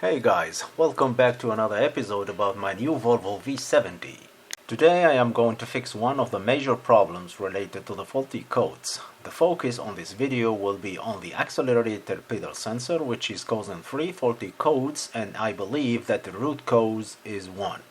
Hey guys, welcome back to another episode about my new Volvo V70. Today I am going to fix one of the major problems related to the faulty codes. The focus on this video will be on the accelerator pedal sensor, which is causing 3 faulty codes, and I believe that the root cause is one.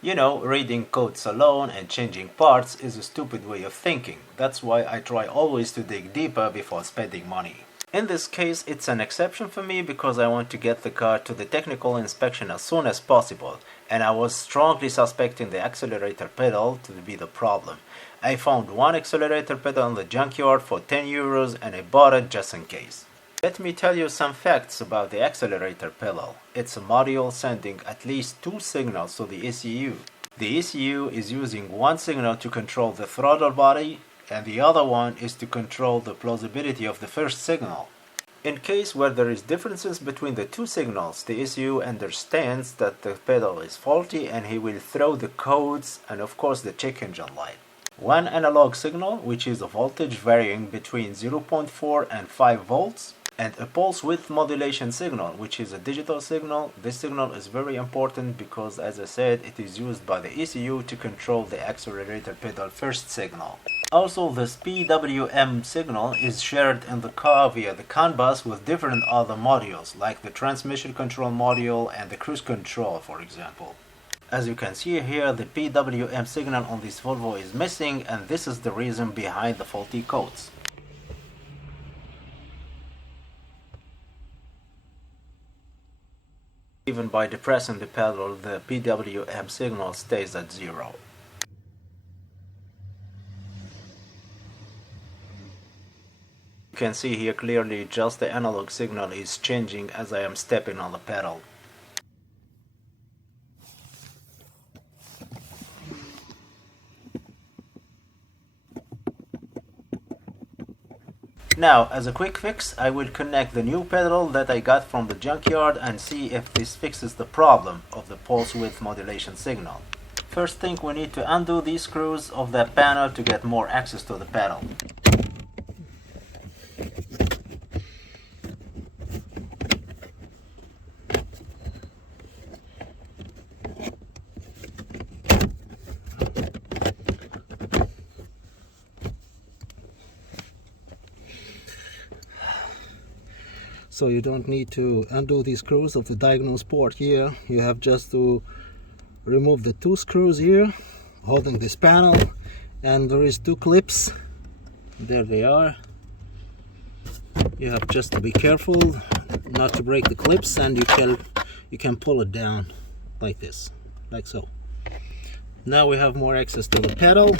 You know, reading codes alone and changing parts is a stupid way of thinking. That's why I try always to dig deeper before spending money. In this case, it's an exception for me because I want to get the car to the technical inspection as soon as possible, and I was strongly suspecting the accelerator pedal to be the problem. I found one accelerator pedal in the junkyard for 10 euros and I bought it just in case. Let me tell you some facts about the accelerator pedal. It's a module sending at least 2 signals to the ECU. The ECU is using one signal to control the throttle body, and the other one is to control the plausibility of the first signal. In case where there is differences between the 2 signals, the ECU understands that the pedal is faulty and he will throw the codes and of course the check engine light. One analog signal, which is a voltage varying between 0.4 and 5 volts, and a pulse width modulation signal, which is a digital signal. This signal is very important because, as I said, it is used by the ECU to control the accelerator pedal first signal. Also, this PWM signal is shared in the car via the CAN bus with different other modules, like the transmission control module and the cruise control, for example. As you can see here, the PWM signal on this Volvo is missing, and this is the reason behind the faulty codes. Even by depressing the pedal, the PWM signal stays at 0. You can see here clearly just the analog signal is changing as I am stepping on the pedal. Now, as a quick fix, I will connect the new pedal that I got from the junkyard and see if this fixes the problem of the pulse width modulation signal. First thing, we need to undo these screws of the panel to get more access to the pedal. So you don't need to undo these screws of the diagonal port here. You have just to remove the 2 screws here holding this panel, and there is 2 clips. There they are. You have just to be careful not to break the clips, and you can pull it down like this, like so. Now we have more access to the pedal.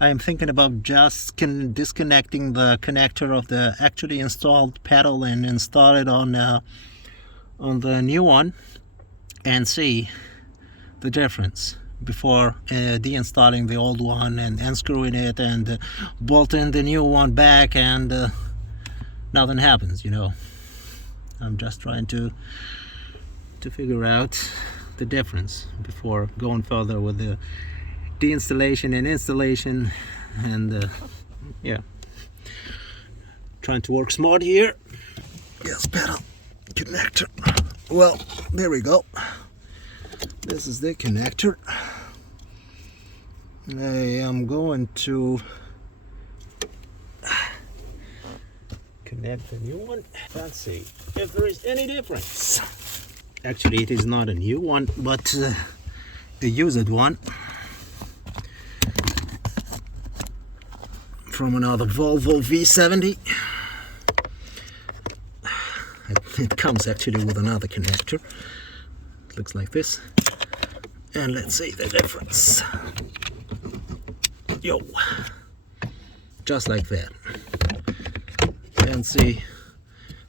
I am thinking about just disconnecting the connector of the actually installed pedal and install it on the new one and see the difference before deinstalling the old one and unscrewing it and bolting the new one back, and nothing happens, you know. I'm just trying to figure out the difference before going further with the deinstallation and installation, and yeah, trying to work smart here. Yes, pedal connector. Well, there we go. This is the connector. I am going to connect the new one. Let's see if there is any difference. Actually, it is not a new one, but a used one from another Volvo V70. It comes actually with another connector. It looks like this. And let's see the difference. Yo, just like that. And see,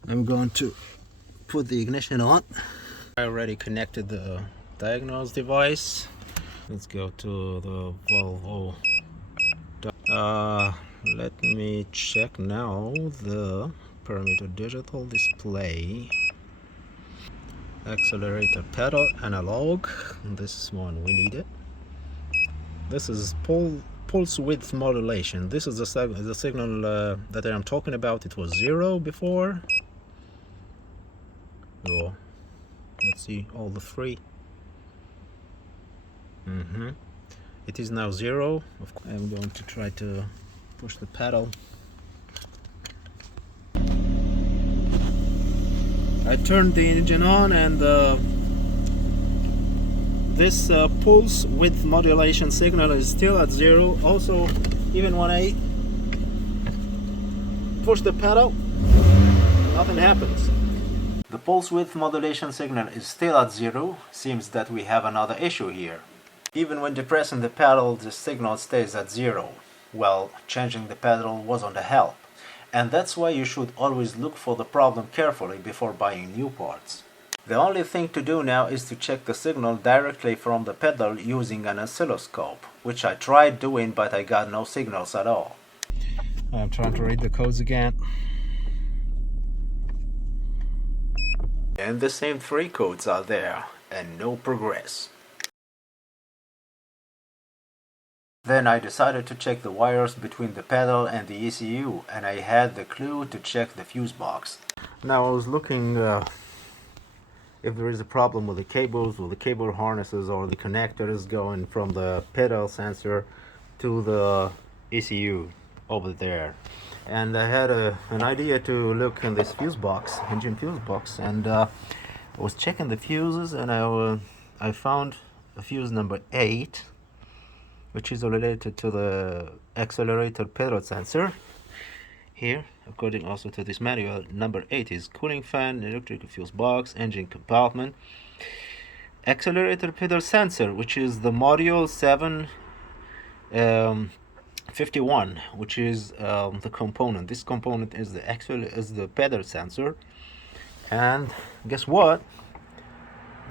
I'm going to put the ignition on. I already connected the diagnosis device. Let's go to the Volvo. Let me check now the parameter digital display. Accelerator pedal analog. This is one we needed. This is pulse width modulation. This is the signal that I am talking about. It was 0 before. Oh, Let's see all the three. It is now 0. I'm going to try to push the pedal. I turned the engine on, and this pulse width modulation signal is still at 0. Also, even when I push the pedal, nothing happens. The pulse width modulation signal is still at 0. Seems that we have another issue here. Even when depressing the pedal, the signal stays at 0. Well, changing the pedal wasn't a help. And that's why you should always look for the problem carefully before buying new parts. The only thing to do now is to check the signal directly from the pedal using an oscilloscope, which I tried doing, but I got no signals at all. I'm trying to read the codes again. And the same 3 codes are there, and no progress. Then I decided to check the wires between the pedal and the ECU, and I had the clue to check the fuse box. Now I was looking if there is a problem with the cables, with the cable harnesses or the connectors going from the pedal sensor to the ECU over there. And I had an idea to look in this fuse box, engine fuse box, and I was checking the fuses, and I found a fuse number 8, which is related to the accelerator pedal sensor. Here, according also to this manual, number 8 is cooling fan, electrical fuse box, engine compartment, accelerator pedal sensor, which is the module 751, which is the component. This component is the pedal sensor, and guess what?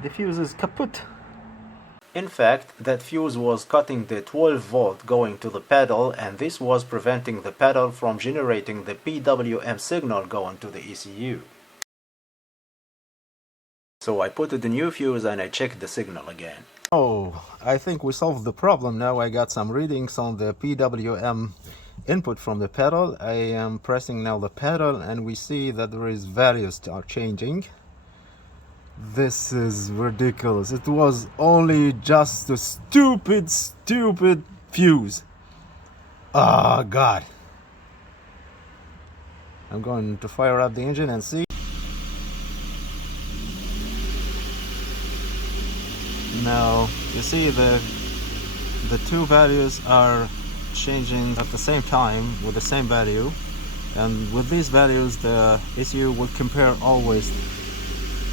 The fuse is kaput. In fact, that fuse was cutting the 12 volt going to the pedal, and this was preventing the pedal from generating the PWM signal going to the ECU. So I put the new fuse and I checked the signal again. Oh, I think we solved the problem now. I got some readings on the PWM input from the pedal. I am pressing now the pedal, and we see that there is values are changing. This is ridiculous. It was only just a stupid fuse. Oh God. I'm going to fire up the engine and see. Now you see the two values are changing at the same time with the same value, and with these values the ECU will compare always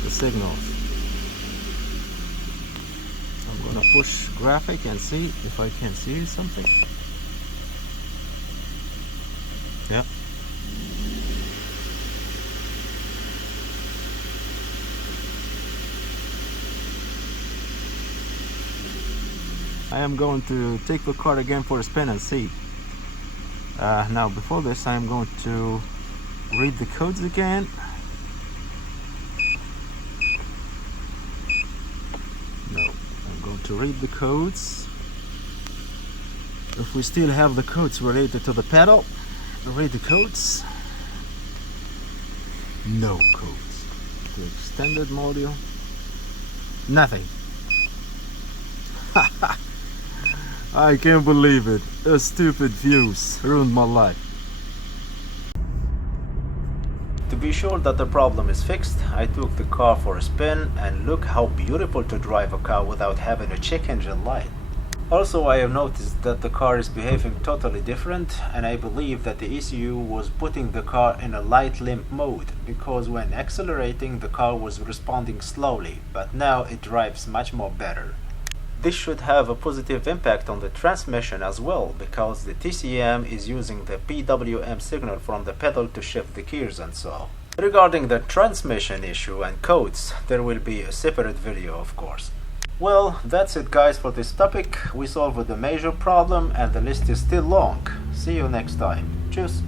the signals. I'm gonna push graphic and see if I can see something. Yeah. I am going to take the car again for a spin and see. Now before this I am going to read the codes again. To read the codes. If we still have the codes related to the pedal, read the codes. No codes. The extended module, nothing. I can't believe it. A stupid fuse ruined my life. To be sure that the problem is fixed, I took the car for a spin, and look how beautiful to drive a car without having a check engine light. Also, I have noticed that the car is behaving totally different, and I believe that the ECU was putting the car in a light limp mode, because when accelerating the car was responding slowly, but now it drives much more better. This should have a positive impact on the transmission as well, because the TCM is using the PWM signal from the pedal to shift the gears and so. Regarding the transmission issue and codes, there will be a separate video, of course. Well, that's it guys for this topic. We solved the major problem and the list is still long. See you next time. Cheers!